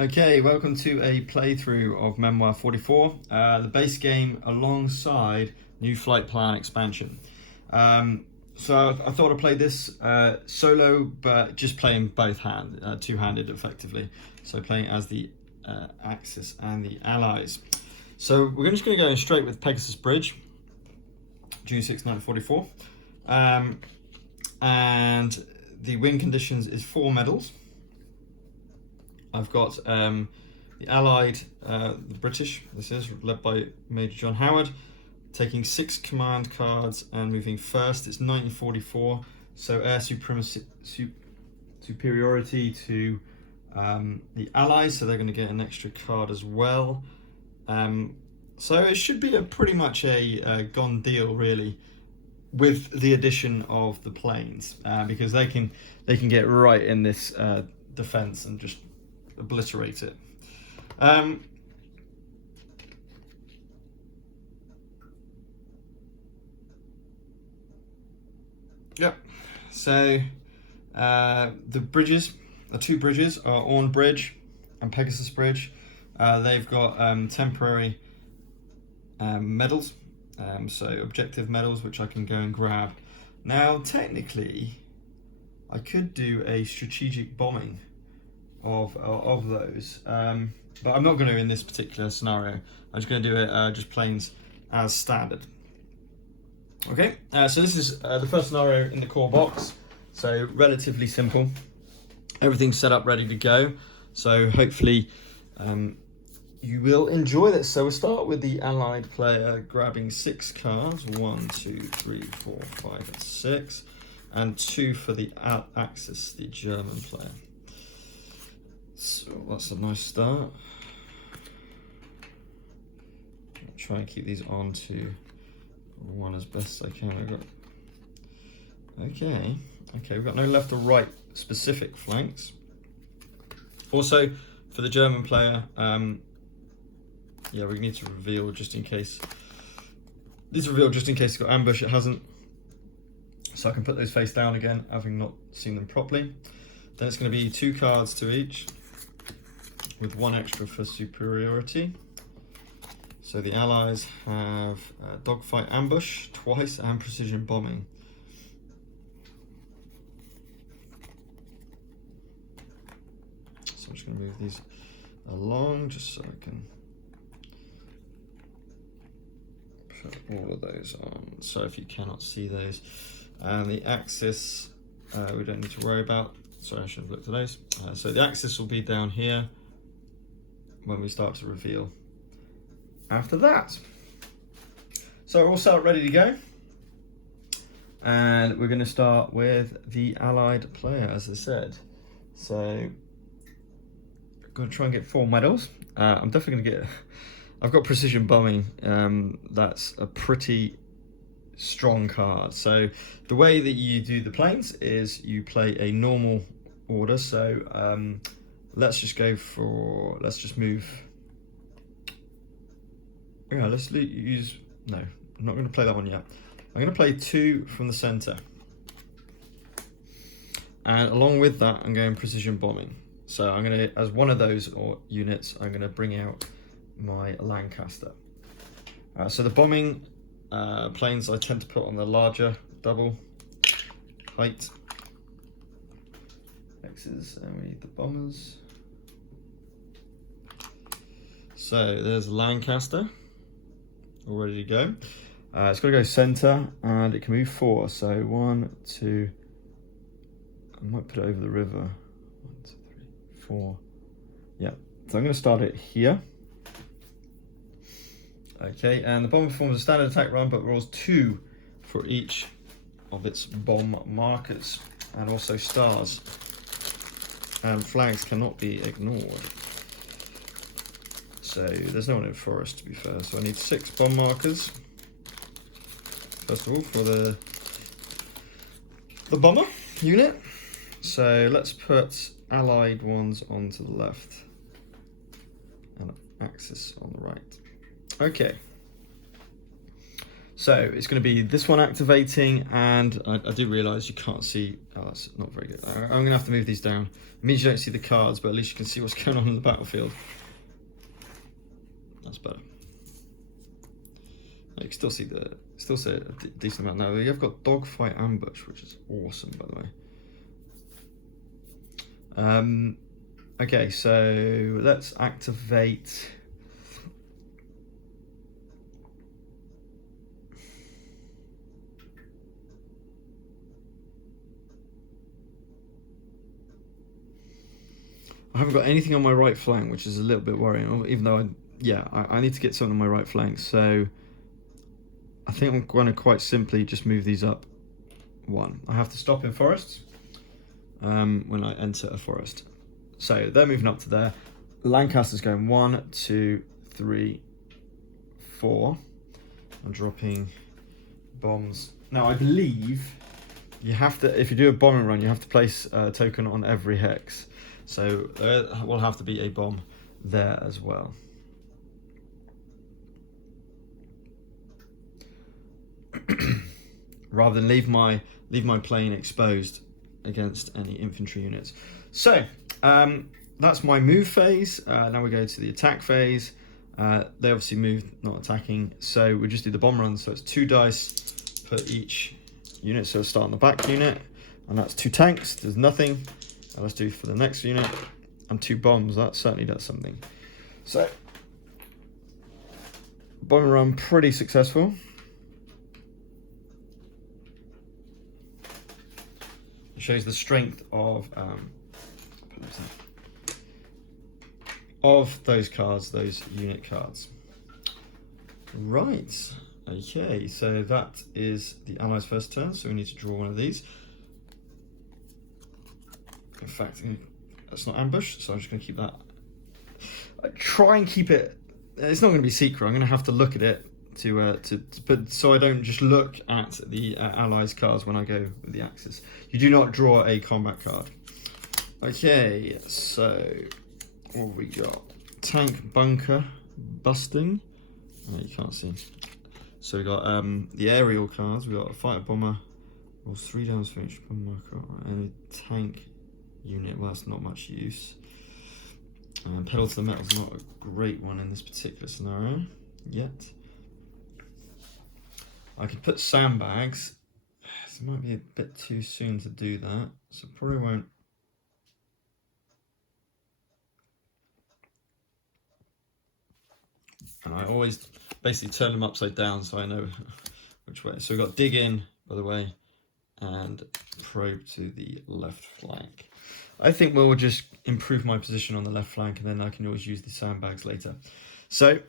Okay, welcome to a playthrough of Memoir 44, the base game alongside New Flight Plan expansion. So I thought I'd play this solo, but just playing both two-handed effectively. So playing as the Axis and the Allies. So we're just going to go straight with Pegasus Bridge, June 6, 1944. And the win conditions is 4 medals. I've got the Allied, the British, this is, led by Major John Howard, taking 6 command cards and moving first. It's 1944, so air superiority to the Allies, so they're going to get an extra card as well. So it should be pretty much a gone deal, really, with the addition of the planes, because they can get right in this defense and just obliterate it. Yep. So the bridges, the 2 bridges are Orne Bridge and Pegasus Bridge. They've got temporary medals, so objective medals, which I can go and grab. Now, technically, I could do a strategic bombing of those, but I'm not going to in this particular scenario. I'm just going to do it just planes as standard. Okay, so this is the first scenario in the core box, so relatively simple. Everything's set up, ready to go, so hopefully you will enjoy this. So we'll start with the Allied player grabbing 6 cards, 1, 2, 3, 4, 5, and 6, and 2 for the Axis, the German player. So that's a nice start. I'll try and keep these on to 1 as best I can. We've got no left or right specific flanks. Also, for the German player, we need to reveal just in case. This reveal just in case it's got ambush. It hasn't, so I can put those face down again, having not seen them properly. Then it's going to be 2 cards to each, with 1 extra for superiority. So the Allies have dogfight ambush twice and precision bombing. So I'm just going to move these along just so I can put all of those on. So if you cannot see those, and the Axis we don't need to worry about. Sorry, I should have looked at those. So the Axis will be down here when we start to reveal after that. So we're all set up, ready to go. And we're going to start with the Allied player, as I said. So I'm going to try and get 4 medals. I'm definitely going to get... I've got precision bombing. That's a pretty strong card. So the way that you do the planes is you play a normal order. So let's just move. Yeah, let's use, no, I'm not going to play that one yet. I'm going to play 2 from the center. And along with that, I'm going precision bombing. So I'm going to, as one of those units, I'm going to bring out my Lancaster. So the bombing planes I tend to put on the larger double height X's, and we need the bombers. So there's Lancaster, all ready to go. It's got to go center, and it can move 4. So 1, 2. I might put it over the river. 1, 2, 3, 4. Yeah. So I'm going to start it here. Okay, and the bomber performs a standard attack run, but rolls 2 for each of its bomb markers, and also stars. And flags cannot be ignored. So there's no one in forest, to be fair. So I need 6 bomb markers. First of all, for the bomber unit. So let's put Allied ones onto the left and Axis on the right. Okay. So it's going to be this one activating, and I do realise you can't see. Oh, that's not very good. I'm going to have to move these down. It means you don't see the cards, but at least you can see what's going on in the battlefield. That's better. You can still see a decent amount. Now you've got Dogfight Ambush, which is awesome, by the way. Okay, so let's activate. I haven't got anything on my right flank, which is a little bit worrying, even though I need to get something on my right flank. So I think I'm going to quite simply just move these up one. I have to stop in forests when I enter a forest. So they're moving up to there. Lancaster's going 1, 2, 3, 4. I'm dropping bombs. Now I believe you have to, if you do a bombing run, you have to place a token on every hex. So there will have to be a bomb there as well. Rather than leave my plane exposed against any infantry units. So that's my move phase. Now we go to the attack phase. They obviously moved, not attacking. So we just do the bomb run. So it's 2 dice per each unit. So start on the back unit, and that's 2 tanks. There's nothing. Let's do for the next unit, and 2 bombs. That certainly does something. So bomb run pretty successful. It shows the strength of those cards, those unit cards. Right. Okay. So that is the Allies' first turn. So we need to draw one of these. In fact, that's not ambush, so I'm just going to keep that. I try and keep it. It's not going to be secret. I'm going to have to look at it but so I don't just look at the Allies cards when I go with the Axis. You do not draw a combat card. Okay, so what have we got? Tank bunker busting. Oh, you can't see. So we got the aerial cards. We got a fighter bomber. Well, 3 downs for each bomber and a tank unit. Well, that's not much use. Pedal to the metal is not a great one in this particular scenario yet. I could put sandbags. It might be a bit too soon to do that, so probably won't. And I always basically turn them upside down so I know which way. So we've got dig in, by the way, and probe to the left flank. I think we'll just improve my position on the left flank, and then I can always use the sandbags later. So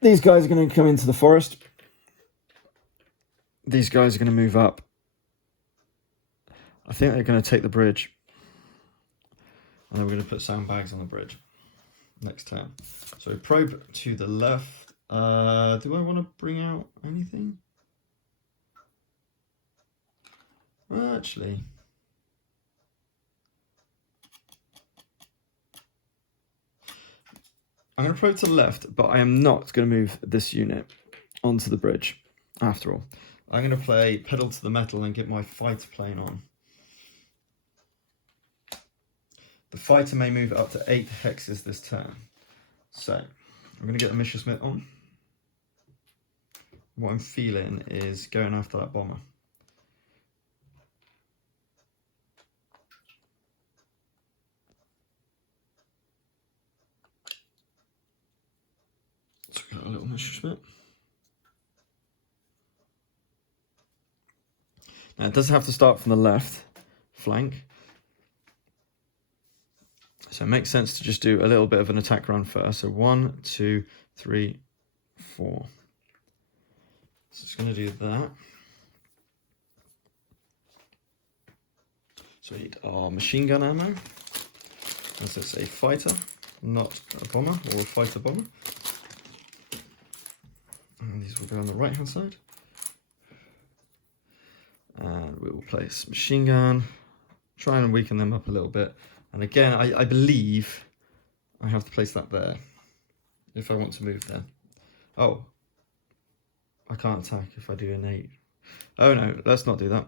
these guys are going to come into the forest. These guys are going to move up. I think they're going to take the bridge. And then we're going to put sandbags on the bridge next turn. So probe to the left. Do I want to bring out anything? Well, actually, I'm going to probe to the left, but I am not going to move this unit onto the bridge after all. I'm going to play pedal to the metal and get my fighter plane on. The fighter may move up to 8 hexes this turn. So I'm going to get the Messerschmitt on. What I'm feeling is going after that bomber. So we've got a little Messerschmitt. Now it doesn't have to start from the left flank. So it makes sense to just do a little bit of an attack run first. So 1, 2, 3, 4. So it's going to do that. So we need our machine gun ammo. As it's a fighter, not a bomber or a fighter bomber. And these will go on the right hand side. And we will place machine gun, try and weaken them up a little bit. And again, I believe I have to place that there if I want to move there. Oh, I can't attack if I do an 8. Oh no, let's not do that.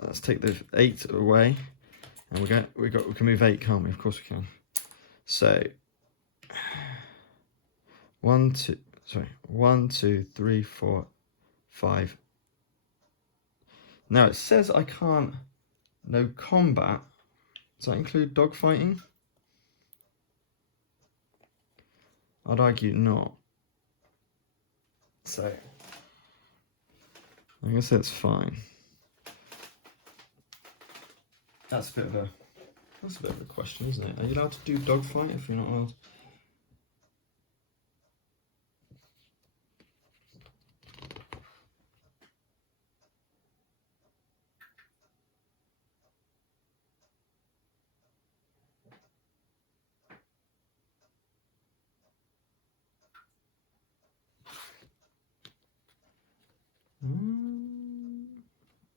Let's take the 8 away, and we can move 8, can't we? Of course we can. So 1, 2, 3, 4, 5. Now it says I can't. No combat. Does that include dogfighting? I'd argue not. So I guess that's fine. That's a bit of a question, isn't it? Are you allowed to do dogfight if you're not allowed?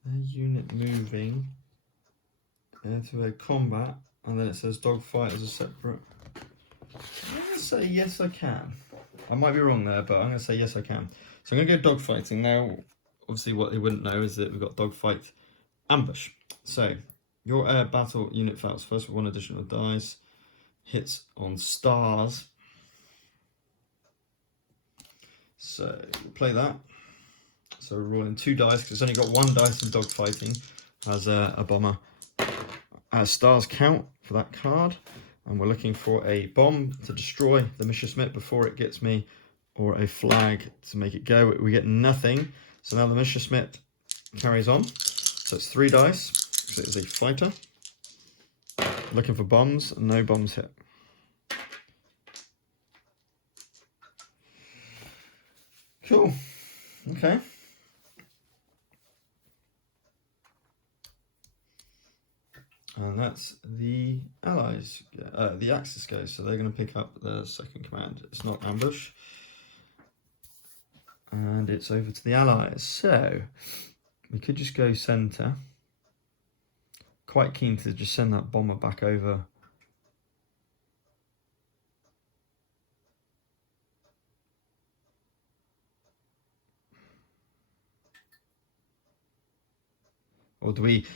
A unit moving into a combat, and then it says dogfight as a separate. I'm going to say yes I can. I might be wrong there, but I'm going to say yes I can. So I'm going to go dogfighting. Now, obviously what they wouldn't know is that we've got dogfight ambush. So your air battle unit fails first with 1 additional dice. Hits on stars. So we'll play that. So we're rolling 2 dice because it's only got 1 dice in dogfighting as a bomber. Stars count for that card, and we're looking for a bomb to destroy the Messerschmitt before it gets me, or a flag to make it go. We get nothing, so now the Messerschmitt carries on. So it's 3 dice because it is a fighter. Looking for bombs, no bombs hit. Cool. Okay. And that's the allies, the Axis guys, so they're going to pick up the second command. It's not ambush. And it's over to the allies. So, we could just go centre. Quite keen to just send that bomber back over. Or do we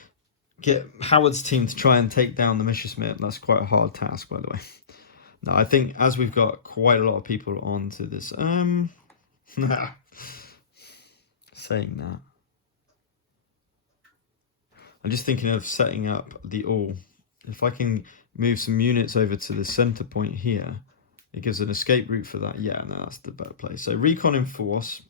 get Howard's team to try and take down the Messerschmitt? That's quite a hard task, by the way. No, I think as we've got quite a lot of people onto this, saying that, I'm just thinking of setting up the all. If I can move some units over to the center point here, it gives an escape route for that. Yeah, no, that's the better play. So recon in force.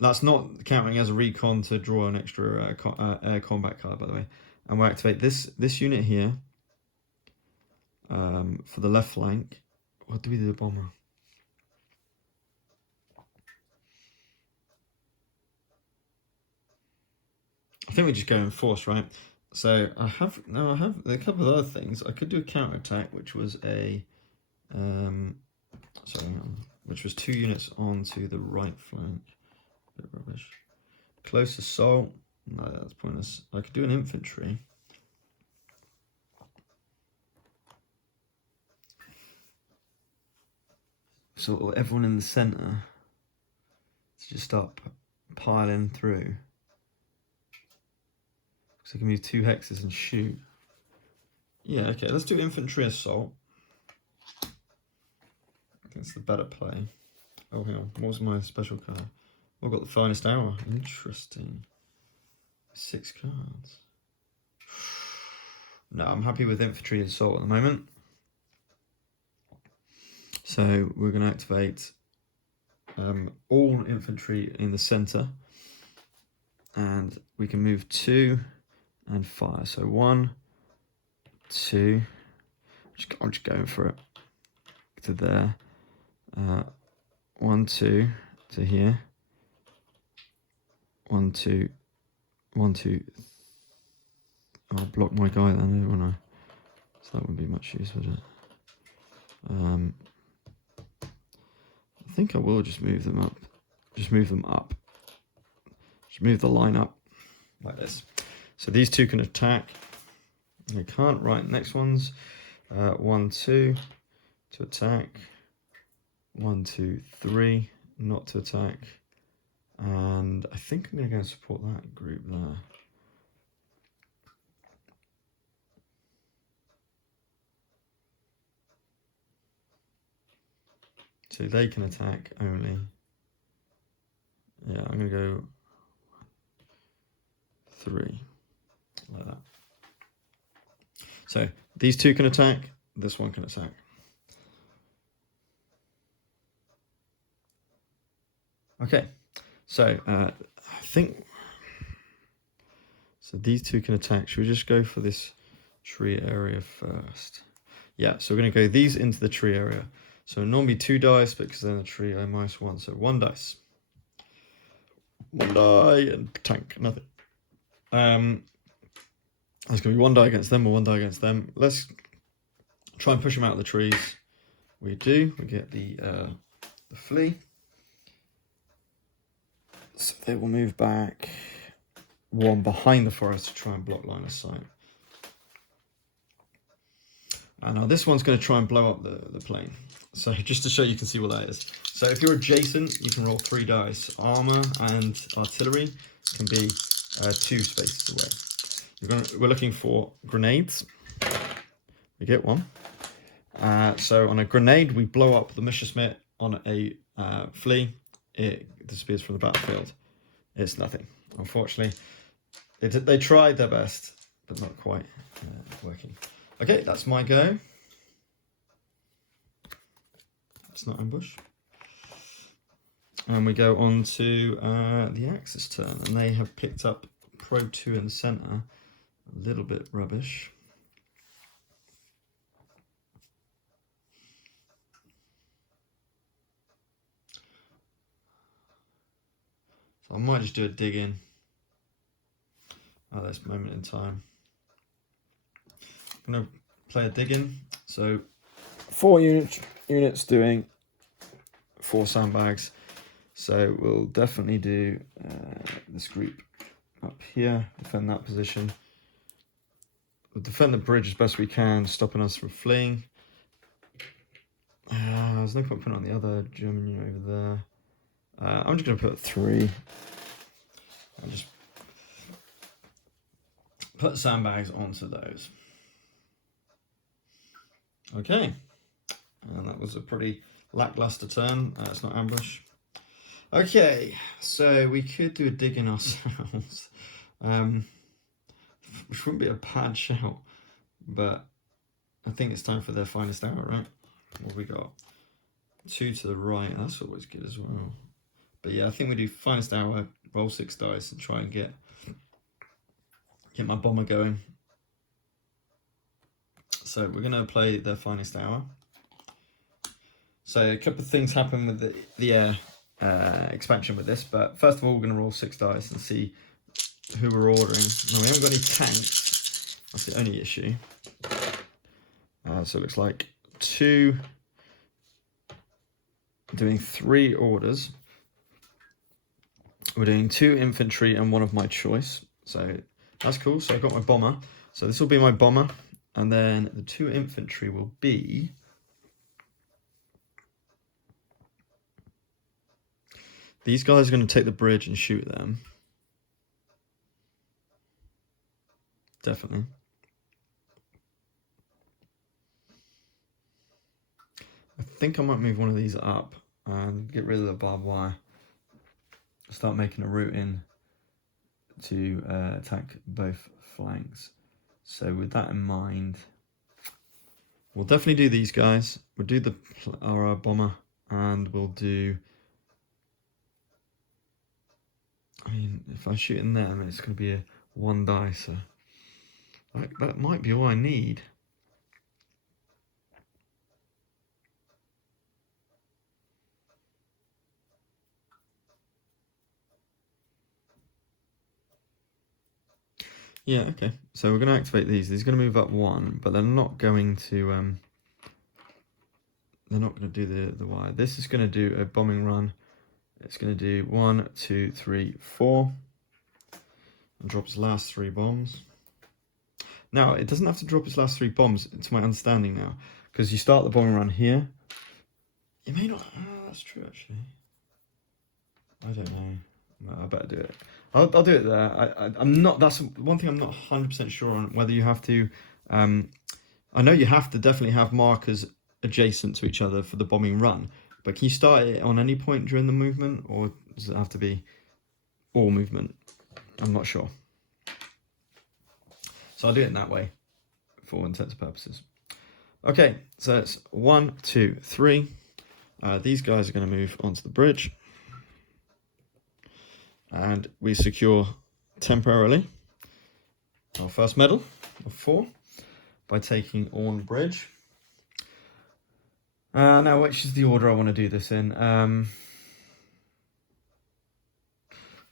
That's not counting as a recon to draw an extra air combat card, by the way. And we'll activate this unit here for the left flank. What do we do with the bomber? I think we just go in force, right? So I have a couple of other things. I could do a counter attack, which was a which was 2 units onto the right flank. Bit rubbish. Close assault. No, that's pointless. I could do an infantry. So everyone in the centre to just start piling through. So I can move 2 hexes and shoot. Yeah, okay, let's do infantry assault. I think it's the better play. Oh, hang on. What was my special card? Oh, I've got the finest hour. Interesting. 6 cards. No, I'm happy with infantry assault at the moment. So we're going to activate all infantry in the centre. And we can move 2 and fire. So 1, 2. I'm just going for it. To there. 1, 2 to here. 1, 2, 1, 2. I'll block my guy then, won't I? So that wouldn't be much use, would it? I think I will just move them up. Just move them up. Just move the line up like this. So these 2 can attack. They can't. Right, next one's 1, 2 to attack. 1, 2, 3 not to attack. And I think I'm going to go and support that group there. So they can attack only. Yeah, I'm going to go 3, like that. So these two can attack, this one can attack. Okay, so I think, so these two can attack. Should we just go for this tree area first? Yeah, so we're going to go these into the tree area. So normally 2 dice, but because they're in the tree, I -1, so 1 dice. 1 die and tank, nothing. There's going to be 1 die against them or 1 die against them. Let's try and push them out of the trees. We do. We get the flea. So they will move back 1 behind the forest to try and block line of sight. And now this one's going to try and blow up the plane. So just to show you can see what that is. So if you're adjacent, you can roll 3 dice. Armor and artillery can be 2 spaces away. We're looking for grenades. We get 1. So on a grenade, we blow up the Messerschmitt. On a flea, it disappears from the battlefield. It's nothing, unfortunately. They tried their best, but not quite working. Okay, that's my go. It's not ambush. And we go on to the Axis turn, and they have picked up Pro 2 in the centre. A little bit rubbish. So I might just do a dig in at this moment in time. I'm going to play a dig in. So 4 units doing 4 sandbags. So we'll definitely do this group up here, defend that position. We'll defend the bridge as best we can, stopping us from fleeing. There's no point putting on the other German unit over there. I'm just going to put 3. I'll just put sandbags onto those. Okay, and that was a pretty lackluster turn. It's not ambush. Okay, so we could do a dig in ourselves, which wouldn't be a bad shout, but I think it's time for their finest hour, right? What have we got? 2 to the right, that's always good as well. But yeah, I think we do finest hour, roll 6 dice and try and get my bomber going. So we're going to play their finest hour. So a couple of things happen with the air expansion with this, but first of all, we're going to roll 6 dice and see who we're ordering. No, we haven't got any tanks. That's the only issue. So it looks like 2, doing 3 orders. We're doing 2 infantry and 1 of my choice. So that's cool. So I've got my bomber. So this will be my bomber. And then the 2 infantry will be these guys are going to take the bridge and shoot them. Definitely. I think I might move one of these up and get rid of the barbed wire. Start making a route in to attack both flanks. So with that in mind, we'll definitely do these guys. We'll do our bomber, and we'll do, I mean, if I shoot in them, it's going to be a 1 die, so that might be all I need. Yeah, okay. So we're going to activate these. These are going to move up 1, but they're not going to do the wire. This is going to do a bombing run. It's going to do 1, 2, 3, 4, and drop its last 3 bombs. Now it doesn't have to drop its last 3 bombs, to my understanding now, because you start the bombing run here. It may not. That's true actually. I don't know. No, I better do it. I'll do it there. I'm not. That's one thing I'm not 100% sure on whether you have to. I know you have to definitely have markers adjacent to each other for the bombing run, but can you start it on any point during the movement, or does it have to be all movement? I'm not sure. So I'll do it in that way for intents and purposes. Okay, so it's 1, 2, 3. These guys are going to move onto the bridge. And we secure temporarily our first medal of 4 by taking on bridge. Now, which is the order I want to do this in?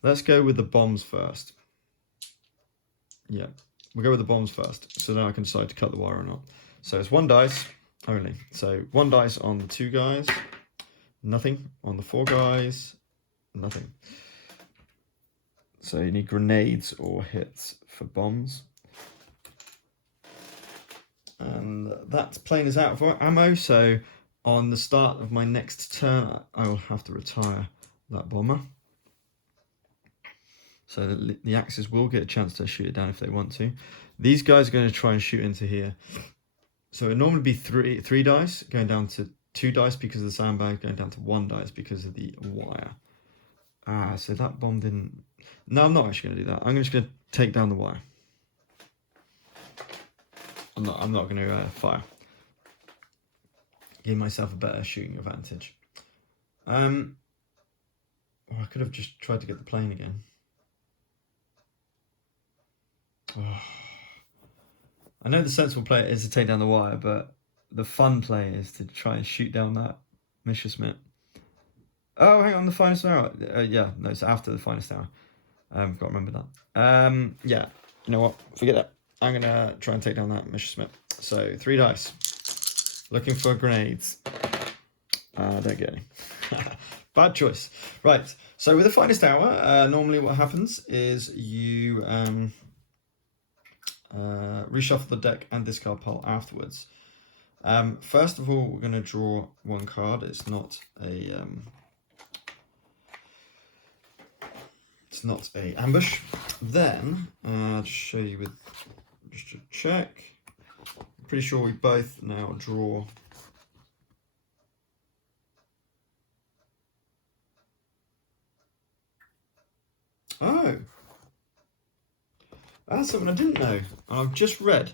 Let's go with the bombs first. Yeah, we'll go with the bombs first, so then I can decide to cut the wire or not. So it's 1 dice only. So 1 dice on the 2 guys, nothing. On the 4 guys, nothing. So you need grenades or hits for bombs. And that plane is out of ammo, so on the start of my next turn, I will have to retire that bomber. So the Axis will get a chance to shoot it down if they want to. These guys are going to try and shoot into here. So it would normally be three dice, going down to 2 dice because of the sandbag, going down to 1 dice because of the wire. So that bomb didn't... No, I'm not actually going to do that. I'm just going to take down the wire. I'm not going to fire. Give myself a better shooting advantage. I could have just tried to get the plane again. Oh. I know the sensible play is to take down the wire, but the fun play is to try and shoot down that Messerschmitt. Oh, hang on, the finest hour. Yeah, no, it's after the finest hour. I've got to remember that. Yeah, you know what? Forget that. I'm going to try and take down that Messerschmitt. So 3 dice. Looking for grenades. Don't get any. Bad choice. Right, so with the finest hour, normally what happens is you reshuffle the deck and discard pile afterwards. First of all, we're going to draw 1 card. It's not a... It's not a ambush. Then, I'll just show you with just a check. I'm pretty sure we both now draw oh, that's something I didn't know. I've just read.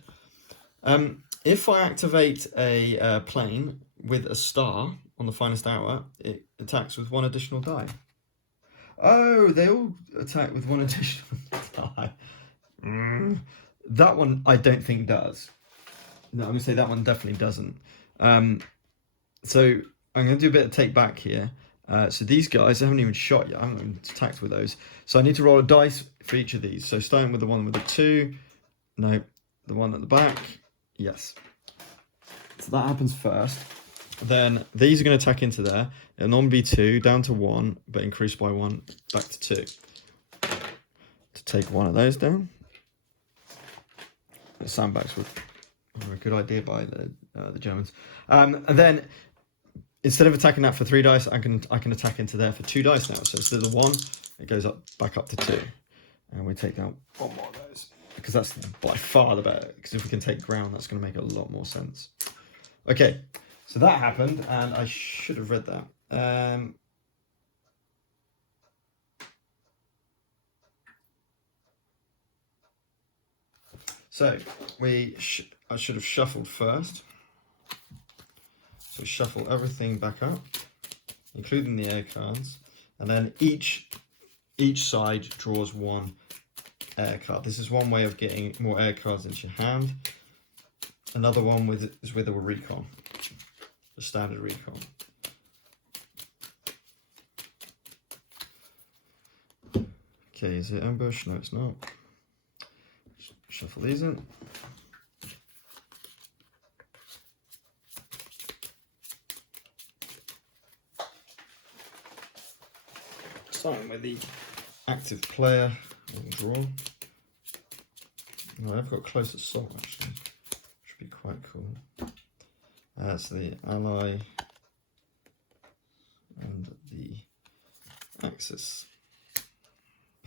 If I activate a plane with a star on the finest hour, it attacks with 1 additional die. Oh, they all attack with 1 additional die. That one I don't think does. No, I'm going to say that one definitely doesn't. So I'm going to do a bit of take back here. So these guys, I haven't even shot yet. I haven't even attacked with those. So I need to roll a dice for each of these. So starting with the one with the 2. No, the one at the back. Yes. So that happens first. Then these are going to attack into there. It'll normally be 2, down to 1, but increased by 1, back to 2. To take one of those down. The sandbags were a good idea by the Germans. And then instead of attacking that for 3 dice, I can attack into there for 2 dice now. So instead of 1, it goes back up to 2, and we take down 1 more of those because that's by far the better. Because if we can take ground, that's going to make a lot more sense. Okay. So that happened, and I should have read that. So I should have shuffled first. So shuffle everything back up, including the air cards, and then each side draws 1 air card. This is one way of getting more air cards into your hand. Another one is with a recon. The standard recon. Okay, is it ambush? No, it's not. Shuffle these in. Starting with the active player, we'll draw. No, I've got close assault actually. Should be quite cool. That's the ally and the Axis.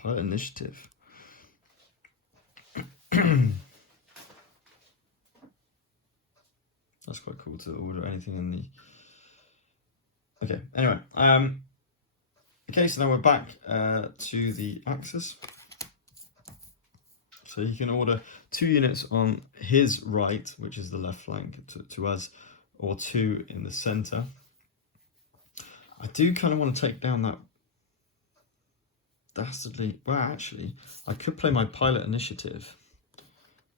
pilot initiative. That's quite cool to order anything in the... Okay, anyway. Okay, so now we're back to the axis. So you can order 2 units on his right, which is the left flank, to us, or 2 in the centre. I do kind of want to take down that dastardly... Well, actually, I could play my pilot initiative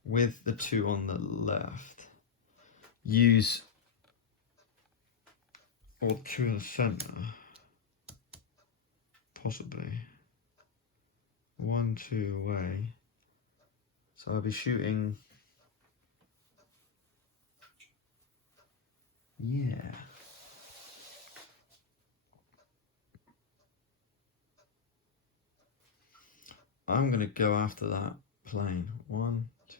with the 2 on the left. Use... or 2 in the centre. Possibly. 1, 2 away. So I'll be shooting... Yeah. I'm going to go after that plane. 1, 2.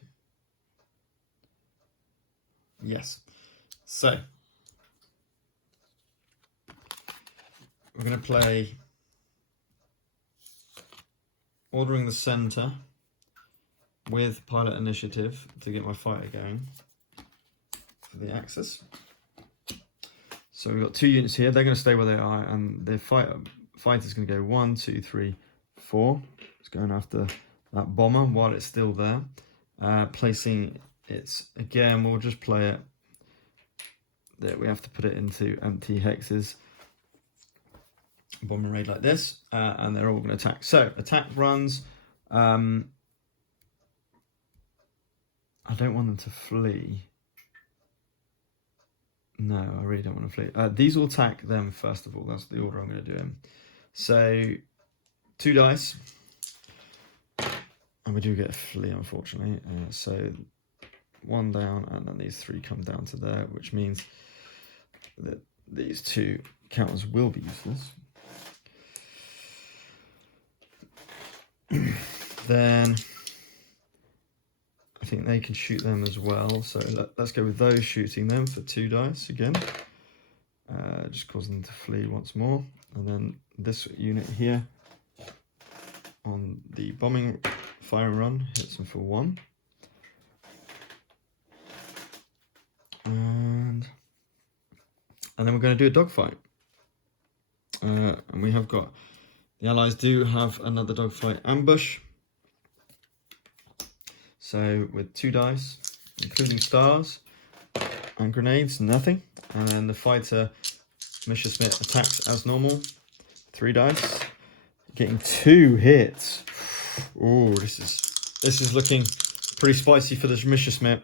Yes. So, we're going to play ordering the centre with pilot initiative to get my fighter going for the axis. So we've got 2 units here. They're going to stay where they are, and the fighter's going to go 1, 2, 3, 4. It's going after that bomber while it's still there. Placing its, again, we'll just play it that we have to put it into empty hexes. Bomber raid like this, and they're all going to attack. So attack runs. I don't want them to flee. No, I really don't want to flee. These will attack them first of all. That's the order I'm going to do in. So 2 dice. And we do get a flee, unfortunately. So 1 down, and then these 3 come down to there, which means that these 2 counters will be useless. Then I think they can shoot them as well. So let's go with those shooting them for 2 dice again. Just causing them to flee once more. And then this unit here on the bombing fire and run hits them for 1. And then we're going to do a dogfight. And we have got, the Allies do have another dogfight ambush. So with 2 dice, including stars and grenades, nothing. And then the fighter, Messerschmitt, attacks as normal. 3 dice, getting 2 hits. Oh, this is looking pretty spicy for the Messerschmitt.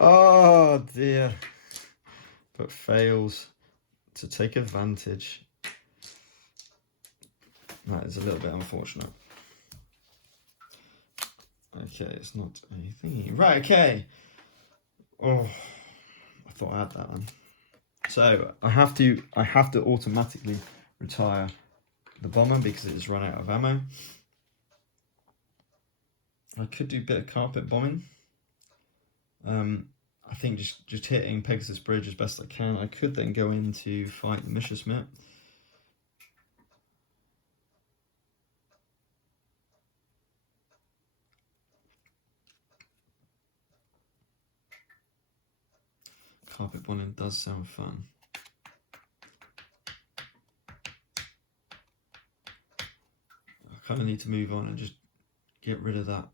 Oh dear, but fails to take advantage. That is a little bit unfortunate. Okay, it's not anything. Right, okay. Oh, I thought I had that one. So I have to automatically retire the bomber because it has run out of ammo. I could do a bit of carpet bombing. I think just hitting Pegasus Bridge as best I can. I could then go in to fight the Messerschmitt. Carpet bombing does sound fun. I kind of need to move on and just get rid of that.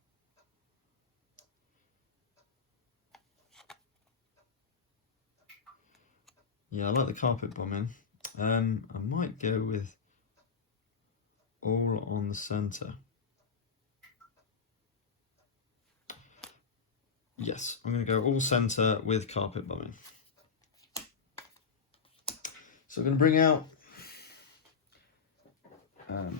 Yeah, I like the carpet bombing. I might go with all on the centre. Yes, I'm going to go all centre with carpet bombing. So I'm going to bring out let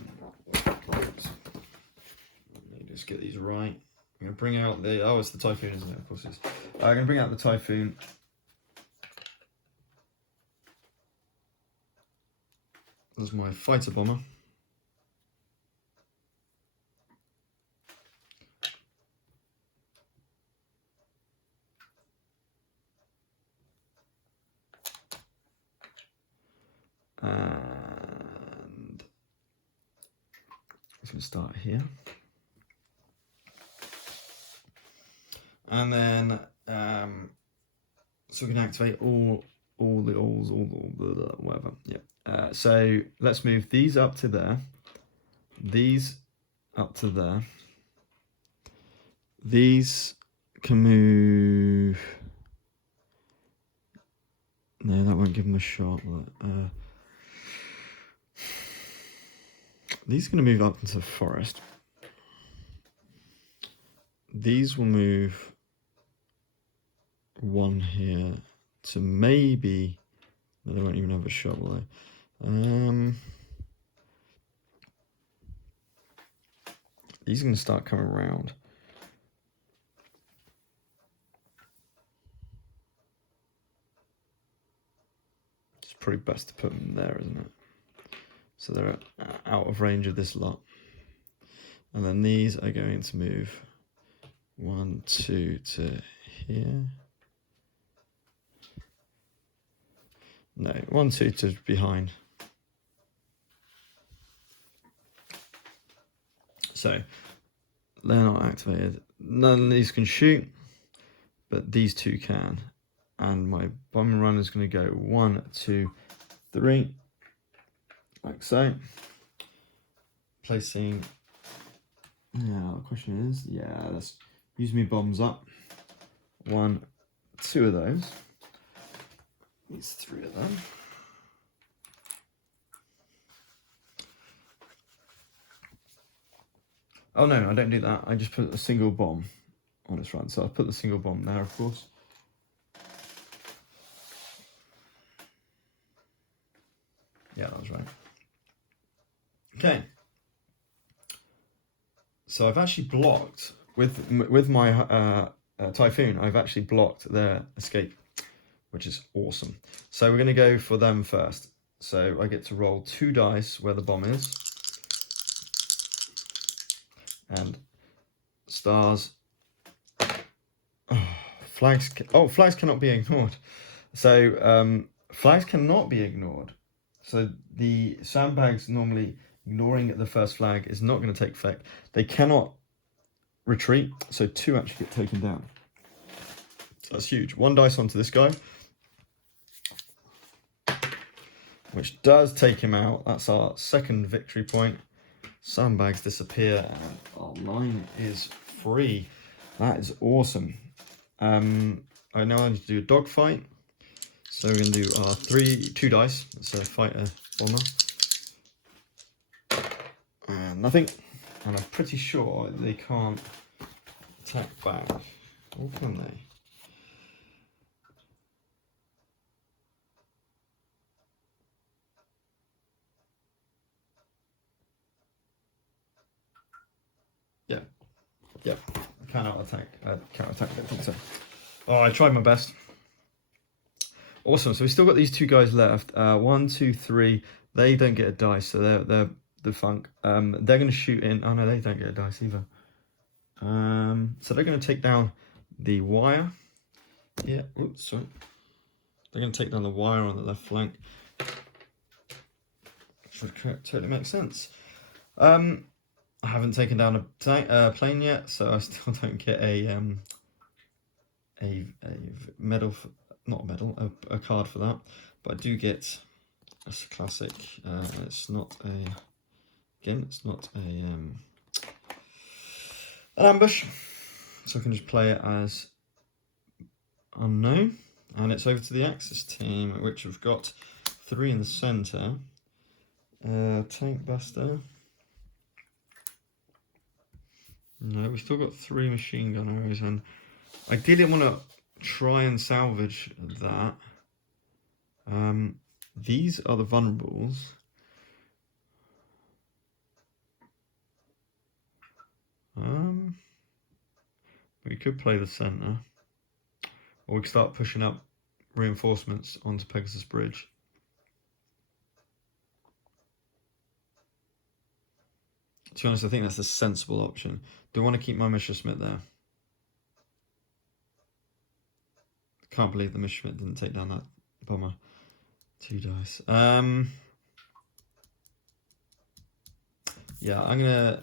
me just get these right. I'm going to bring out the, oh, it's the Typhoon, isn't it? Of course it is. I'm going to bring out the Typhoon. There's my fighter bomber. And It's going to start here. And then, so we can activate all the alls, all the whatever. Yeah. So let's move these up to there. These up to there. These can move. No, that won't give them a shot. These are going to move up into the forest. These will move one here to maybe. No, they won't even have a shot, will they? These are going to start coming around. It's probably best to put them there, isn't it? So they're out of range of this lot. And then these are going to move 1, 2 to here. No, 1, 2 to behind. So they're not activated. None of these can shoot, but these two can. And my bomb run is going to go 1, 2, 3, like so. Placing. Yeah, the question is, yeah, let's use me bombs up. 1, 2 of those. These 3 of them. Oh no, I don't do that. I just put a single bomb on its run. So I'll put the single bomb there, of course. Yeah, that was right. Okay. So I've actually blocked with my Typhoon. I've actually blocked their escape, which is awesome. So we're going to go for them first. So I get to roll 2 dice where the bomb is, and stars. Oh, flags. Flags cannot be ignored. So flags cannot be ignored. So the sandbags normally ignoring the first flag is not going to take effect. They cannot retreat, so 2 actually get taken down. So that's huge. 1 dice onto this guy, which does take him out. That's our second victory point. Sandbags disappear, and our line is free. That is awesome. I know I need to do a dogfight. So we're going to do our 2 dice. It's a fighter bomber. And nothing. And I'm pretty sure they can't attack back. Or can they? Yeah. Cannot attack. Can't attack, I don't think so. Oh, I tried my best. Awesome. So we've still got these 2 guys left. 1, 2, 3. They don't get a dice, so they're defunct. They're going to shoot in. Oh no, they don't get a dice either. So they're going to take down the wire. Yeah. Oops, sorry. They're going to take down the wire on the left flank. Should totally make sense. I haven't taken down a plane yet, so I still don't get a medal. Not a medal, a card for that, but I do get a classic. It's not it's not an ambush, so I can just play it as unknown, and it's over to the Axis team, which we've got 3 in the centre. Tank Buster. No, we've still got 3 machine gun arrows, and ideally I want to try and salvage that. These are the vulnerables. We could play the centre, or we could start pushing up reinforcements onto Pegasus Bridge. To be honest, I think that's a sensible option. Do I want to keep my Messerschmitt there? Can't believe the Messerschmitt didn't take down that bomber. 2 dice. Yeah, I'm gonna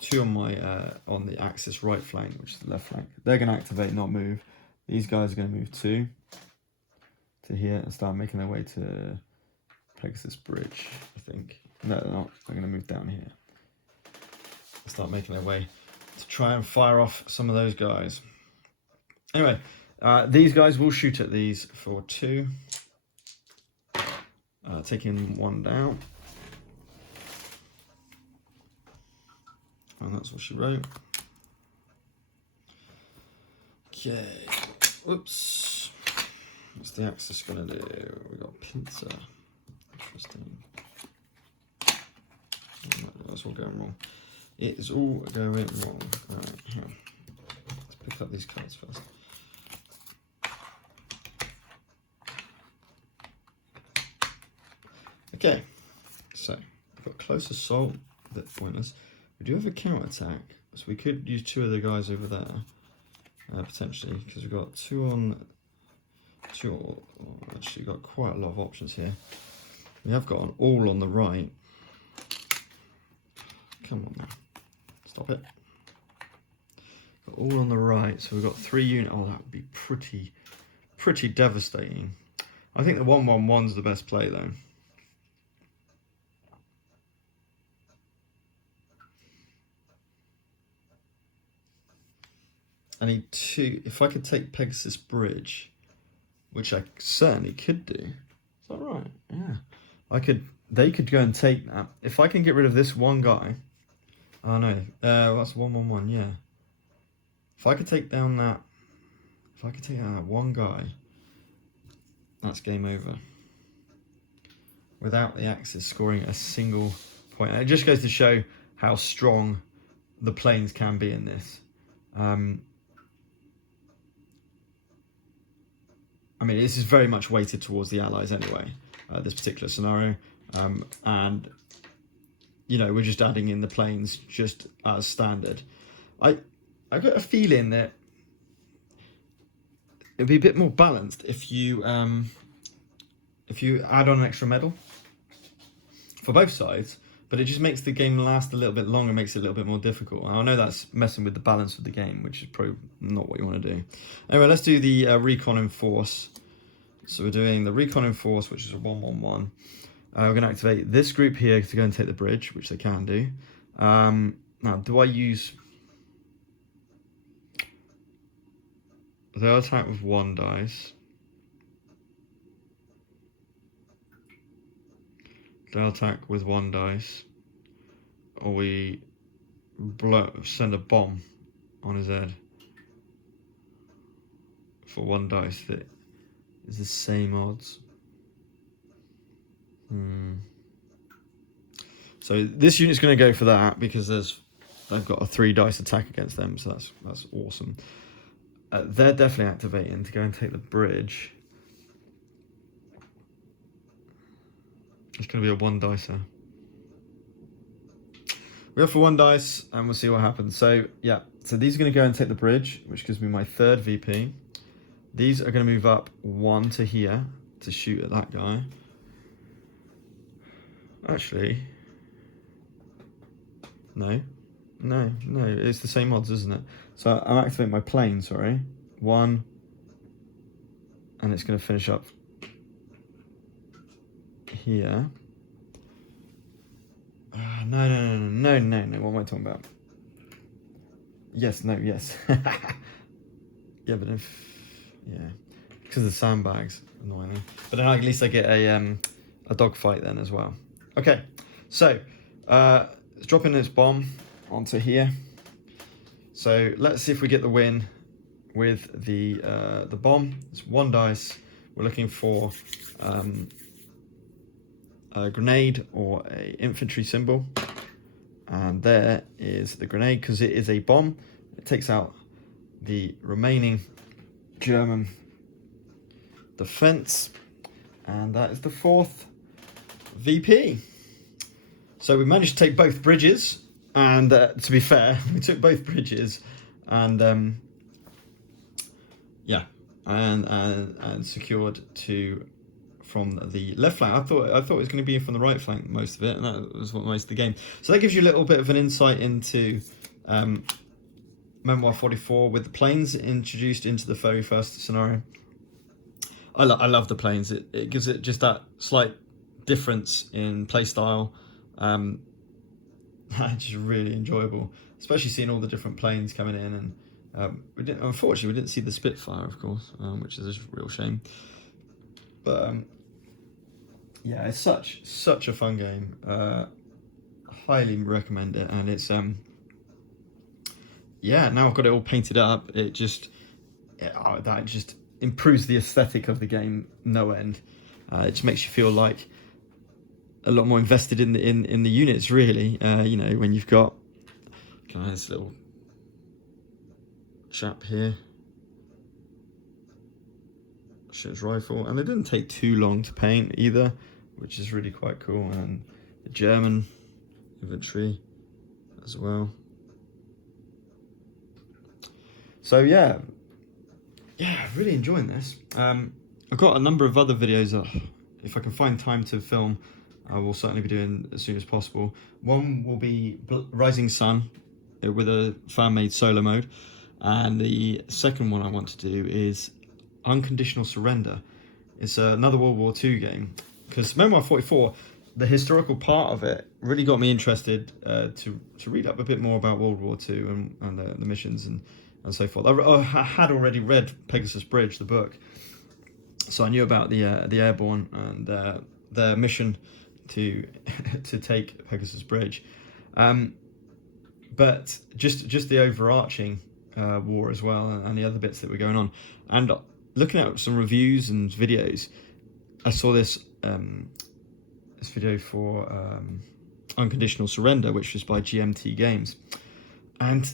2 on my on the Axis right flank, which is the left flank. They're gonna activate, not move. These guys are gonna move 2 to here and start making their way to Pegasus Bridge, I think. No, they're not. They're gonna move down here. Start making their way to try and fire off some of those guys. Anyway, these guys will shoot at these for 2. Taking 1 down. And that's what she wrote. Okay. Whoops. What's the Axis gonna do? We got pincer. Interesting. That's all going wrong. It is all going wrong. Right, here. Let's pick up these cards first. Okay, so we've got close assault, that's pointless. We do have a counter attack, so we could use 2 of the guys over there, potentially, because we've got 2 on, actually got quite a lot of options here. We have got an all on the right. Come on now, stop it. Got all on the right, so we've got 3 units. Oh, that would be pretty devastating. I think the 1-1-1's the best play though. I need 2. If I could take Pegasus Bridge, which I certainly could do. Is that right? Yeah. They could go and take that. If I can get rid of this one guy. Oh no. That's 1-1-1, yeah. If I could take down that. If I could take out that one guy. That's game over. Without the Axis scoring a single point. And it just goes to show how strong the planes can be in this. I mean, this is very much weighted towards the Allies anyway, this particular scenario. And, you know, we're just adding in the planes just as standard. I got a feeling that it'd be a bit more balanced if you add on an extra medal for both sides, but it just makes the game last a little bit longer, makes it a little bit more difficult. And I know that's messing with the balance of the game, which is probably not what you want to do. Anyway, let's do the recon in force. So we're doing the recon in force, which is a 1-1-1. We're going to activate this group here to go and take the bridge, which they can do. Now, do I use... They'll attack with 1 dice. They'll attack with 1 dice. Or we send a bomb on his head for 1 dice that is the same odds. So this unit's going to go for that because they've got a 3 dice attack against them, so that's awesome. They're definitely activating to go and take the bridge. It's going to be a 1 dicer. We go for 1 dice and we'll see what happens. So yeah, so these are going to go and take the bridge, which gives me my 3rd VP. These are going to move up 1 to here to shoot at that guy. Actually, no, it's the same odds, isn't it? So I'm activating my plane, sorry. 1, and it's going to finish up here. No, what am I talking about? Yes. Yeah, but because of the sandbags, annoyingly. But then at least I get a dogfight then as well. Okay, so let's drop in this bomb onto here. So let's see if we get the win with the bomb. It's 1 dice. We're looking for a grenade or a infantry symbol, and there is the grenade because it is a bomb. It takes out the remaining German defense, and that is the 4th VP. So we managed to take both bridges, and to be fair, we took both bridges, and yeah, and secured 2 from the left flank. I thought it was going to be from the right flank, most of it, and that was what most of the game. So that gives you a little bit of an insight into Memoir 44 with the planes introduced into the very first scenario. I love the planes. It gives it just that slight difference in play style. Just really enjoyable, especially seeing all the different planes coming in. And unfortunately, we didn't see the Spitfire, of course, which is a real shame. But yeah, it's such a fun game. Highly recommend it, and it's yeah. Now I've got it all painted up. That just improves the aesthetic of the game no end. It just makes you feel like a lot more invested in the units, really. You know, when you've got this little chap here, ship's rifle, and they didn't take too long to paint either, which is really quite cool. And the German infantry as well. So yeah, really enjoying this. I've got a number of other videos that, if I can find time to film, I will certainly be doing as soon as possible. One will be Rising Sun with a fan-made solo mode, and the second one I want to do is Unconditional Surrender. It's another World War II game, because Memoir 44, the historical part of it, really got me interested to read up a bit more about World War II and the missions and so forth. I had already read Pegasus Bridge, the book, so I knew about the airborne and their mission to take Pegasus Bridge, but just the overarching war as well, and the other bits that were going on. And looking at some reviews and videos, I saw this video for Unconditional Surrender, which was by GMT Games, and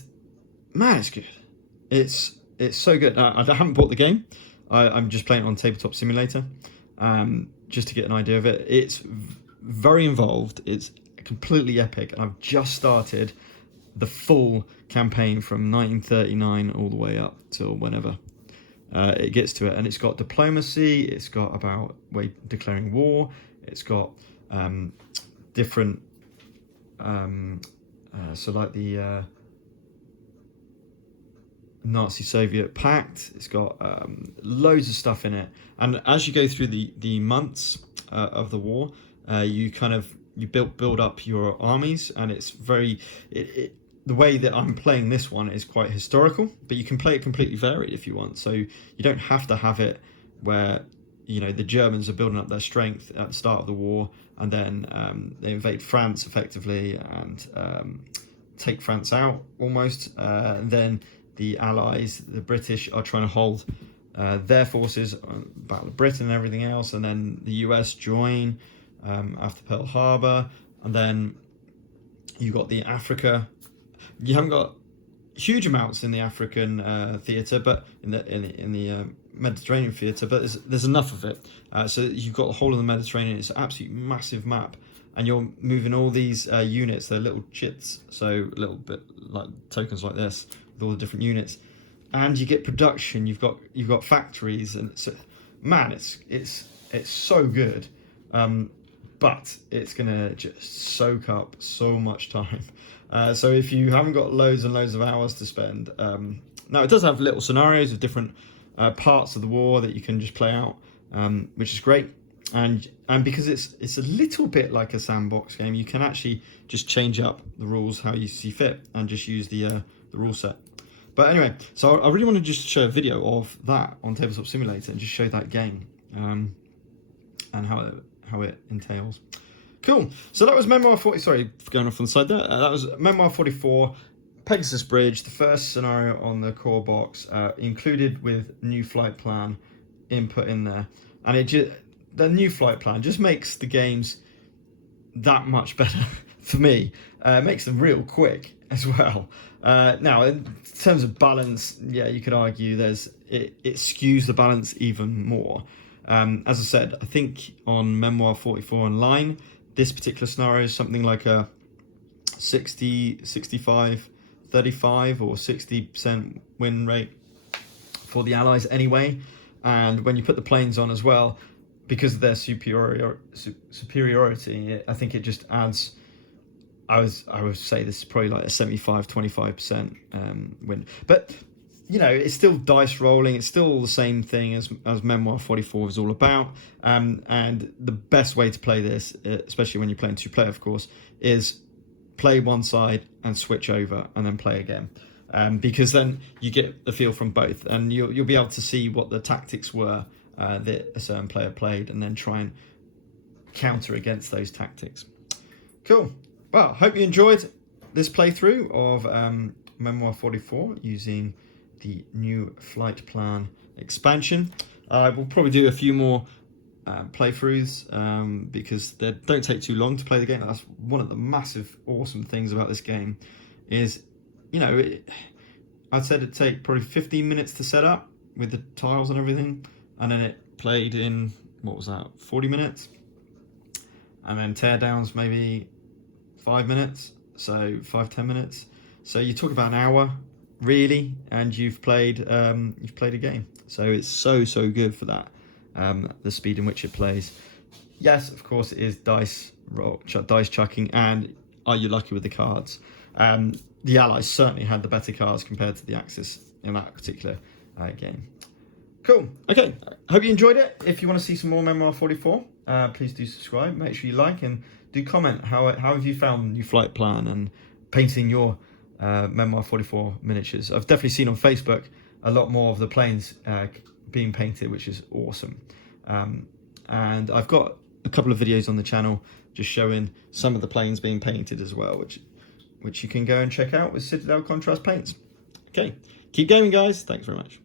man, it's good. It's so good. I haven't bought the game. I'm just playing it on Tabletop Simulator, just to get an idea of it. It's very involved. It's completely epic, and I've just started the full campaign from 1939 all the way up till whenever it gets to it. And it's got diplomacy. It's got about declaring war. It's got different so like the Nazi-Soviet pact. It's got loads of stuff in it, and as you go through the months of the war, you build up your armies, and it's very the way that I'm playing this one is quite historical, but you can play it completely varied if you want. So you don't have to have it where, you know, the Germans are building up their strength at the start of the war, and then they invade France effectively and take France out almost. And then the Allies, the British, are trying to hold their forces, Battle of Britain and everything else, and then the US join after Pearl Harbor, and then you got the Africa. You haven't got huge amounts in the African theatre, but in the Mediterranean theatre, but there's enough of it. So you've got the whole of the Mediterranean. It's an absolutely massive map, and you're moving all these units. They're little chits, so a little bit like tokens like this with all the different units, and you get production. You've got factories, and man, it's so good. But it's gonna just soak up so much time. So if you haven't got loads and loads of hours to spend, now it does have little scenarios of different parts of the war that you can just play out, which is great. And because it's a little bit like a sandbox game, you can actually just change up the rules how you see fit and just use the rule set. But anyway, so I really want to just show a video of that on Tabletop Simulator and just show that game and how it entails. Cool. So that was Memoir 40. Sorry, going off on the side there. That was Memoir 44, Pegasus Bridge, the first scenario on the core box, included with new flight plan input in there, and the new flight plan just makes the games that much better for me. It makes them real quick as well. Now, in terms of balance, yeah, you could argue it skews the balance even more. As I said, I think on Memoir 44 online, this particular scenario is something like a 60, 65, 35 or 60% win rate for the Allies anyway. And when you put the planes on as well, because of their superiority, I think it just adds. I would say this is probably like a 75-25% win, but you know, it's still dice rolling. It's still the same thing as Memoir 44 is all about. And the best way to play this, especially when you're playing 2-player, of course, is play one side and switch over and then play again. Because then you get the feel from both, and you'll be able to see what the tactics were that a certain player played, and then try and counter against those tactics. Cool. Well, hope you enjoyed this playthrough of Memoir 44 using the new flight plan expansion. We'll probably do a few more playthroughs because they don't take too long to play the game. That's one of the massive awesome things about this game is, you know, I'd said it'd take probably 15 minutes to set up with the tiles and everything, and then it played in, what was that, 40 minutes, and then teardowns maybe 5 minutes, so 5-10 minutes. So you talk about an hour really, and you've played a game. So it's so good for that, the speed in which it plays. Yes, of course it is dice chucking, and are you lucky with the cards? The Allies certainly had the better cards compared to the Axis in that particular game. Cool. Okay, hope you enjoyed it. If you want to see some more Memoir 44, please do subscribe. Make sure you like and do comment. How have you found the new flight plan and painting your Memoir 44 miniatures? I've definitely seen on Facebook a lot more of the planes being painted, which is awesome. And I've got a couple of videos on the channel just showing some of the planes being painted as well, which you can go and check out with Citadel Contrast paints. Okay, keep gaming, guys. Thanks very much.